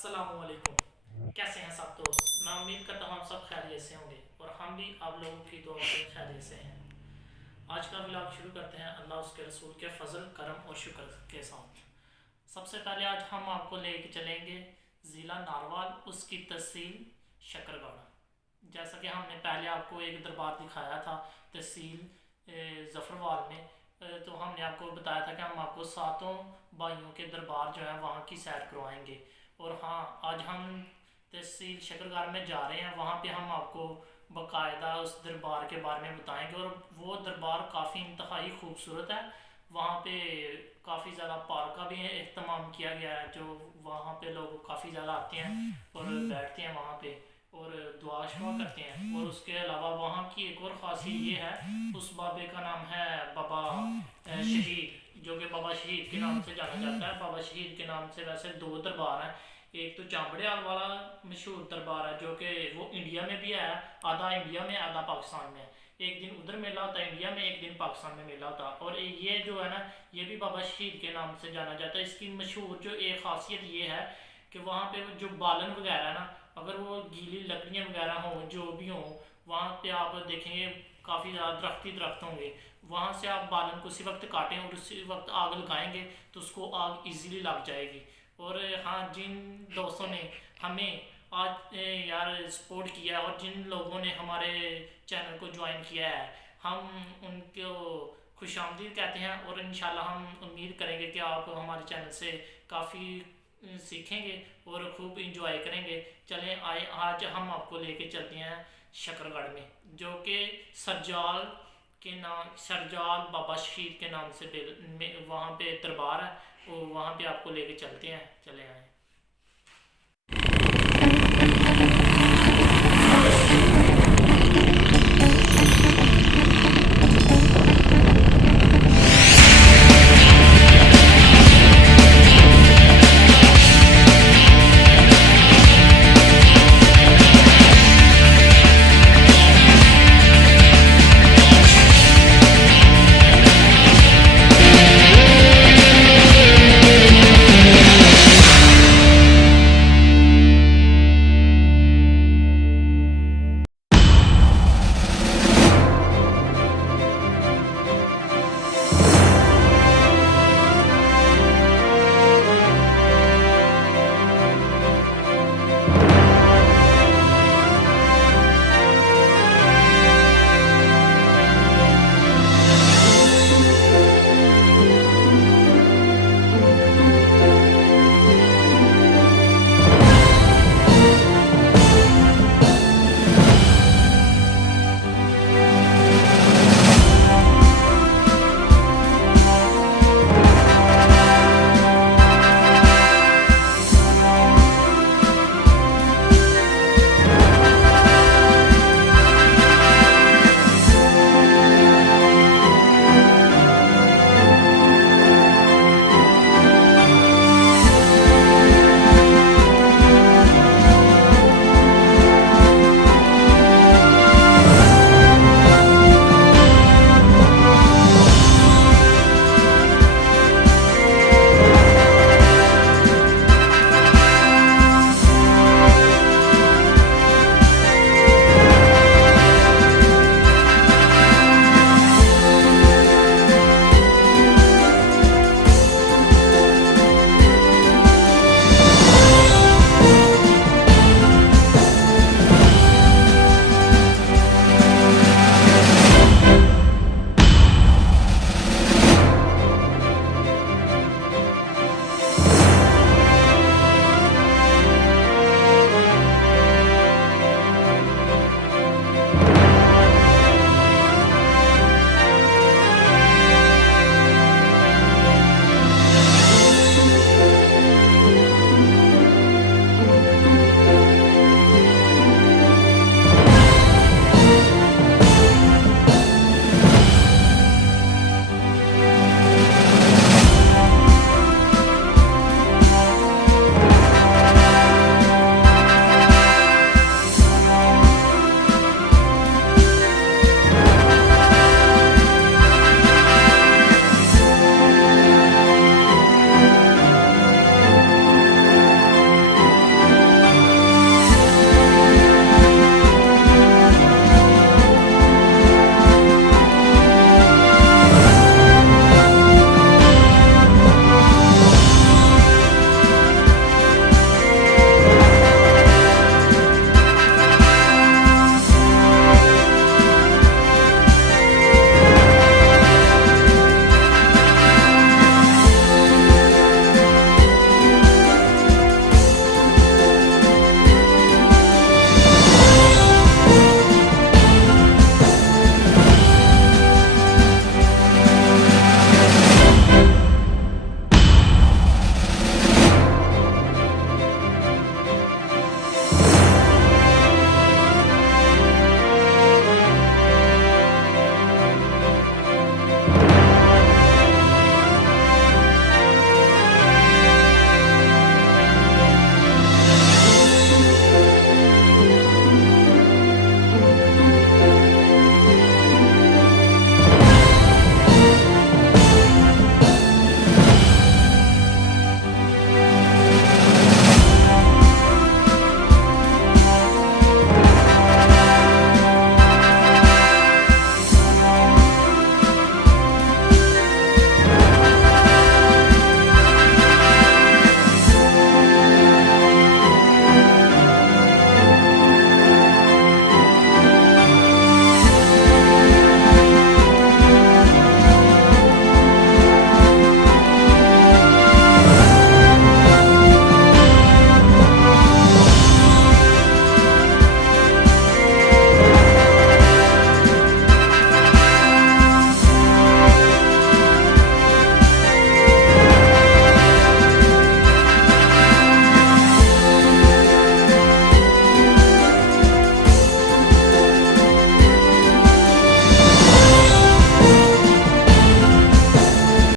अस्सलामुअलैकुम। कैसे हैं सब दोस्त? मैं उम्मीद करता हूँ हम सब खैरियत से होंगे और हम भी आप लोगों की दुआ से खैरियत से हैं। आज का व्लॉग शुरू करते हैं अल्लाह उसके रसूल के फजल करम और शुक्र के साथ। सबसे पहले आज हम आपको लेके चलेंगे ज़िला नारवाल, उसकी तहसील शकरगढ़। जैसा कि हमने पहले आपको एक दरबार दिखाया था तहसील ज़फ़रवाल में, तो हमने आपको बताया था कि हम आपको सातों भाइयों के दरबार जो है वहाँ की सैर करवाएंगे। और हाँ, आज हम तहसील शकरगढ़ में जा रहे हैं, वहाँ पे हम आपको बाकायदा उस दरबार के बारे में बताएंगे। और वो दरबार काफ़ी इंतहाई खूबसूरत है। वहाँ पे काफ़ी ज़्यादा पार्क का भी अहतमाम किया गया है, जो वहाँ पे लोग काफ़ी ज़्यादा आते हैं और बैठते हैं वहाँ पे और दुआ शुआ करते हैं। और उसके अलावा वहाँ की एक और ख़ासियत ये है, उस बाबे का नाम है बाबा शहीद, जो कि बाबा शहीद के नाम से जाना जाता है। बाबा शहीद के नाम से वैसे दो दरबार हैं। एक तो चांबड़ियाल वाला मशहूर दरबार है, जो कि वो इंडिया में भी है, आधा इंडिया में आधा पाकिस्तान में। एक दिन उधर मेला होता है इंडिया में, एक दिन पाकिस्तान में मेला होता है। और ये जो है ना, ये भी बाबा शहीद के नाम से जाना जाता है। इसकी मशहूर जो एक खासियत ये है कि वहाँ पे जो बालन वगैरह है ना, अगर वो गीली लकड़ियाँ वगैरह हों, जो भी हों, वहाँ पे आप देखेंगे काफ़ी ज़्यादा दरख्त होंगे। वहाँ से आप बालन को उसी वक्त काटें और उसी वक्त आग लगाएंगे तो उसको आग इजीली लग जाएगी। और हाँ, जिन दोस्तों ने हमें आज यार सपोर्ट किया और जिन लोगों ने हमारे चैनल को ज्वाइन किया है, हम उनको खुशामदीद कहते हैं। और इंशाल्लाह हम उम्मीद करेंगे कि आप हमारे चैनल से काफ़ी सीखेंगे और खूब इंजॉय करेंगे। चलें आए, आज हम आपको लेके चलते हैं शकरगढ़ में, जो कि सरजाल के नाम, सरजाल बाबा शहीद के नाम से वहाँ पे दरबार है। वो वहाँ पे आपको लेके चलते हैं, चले आए।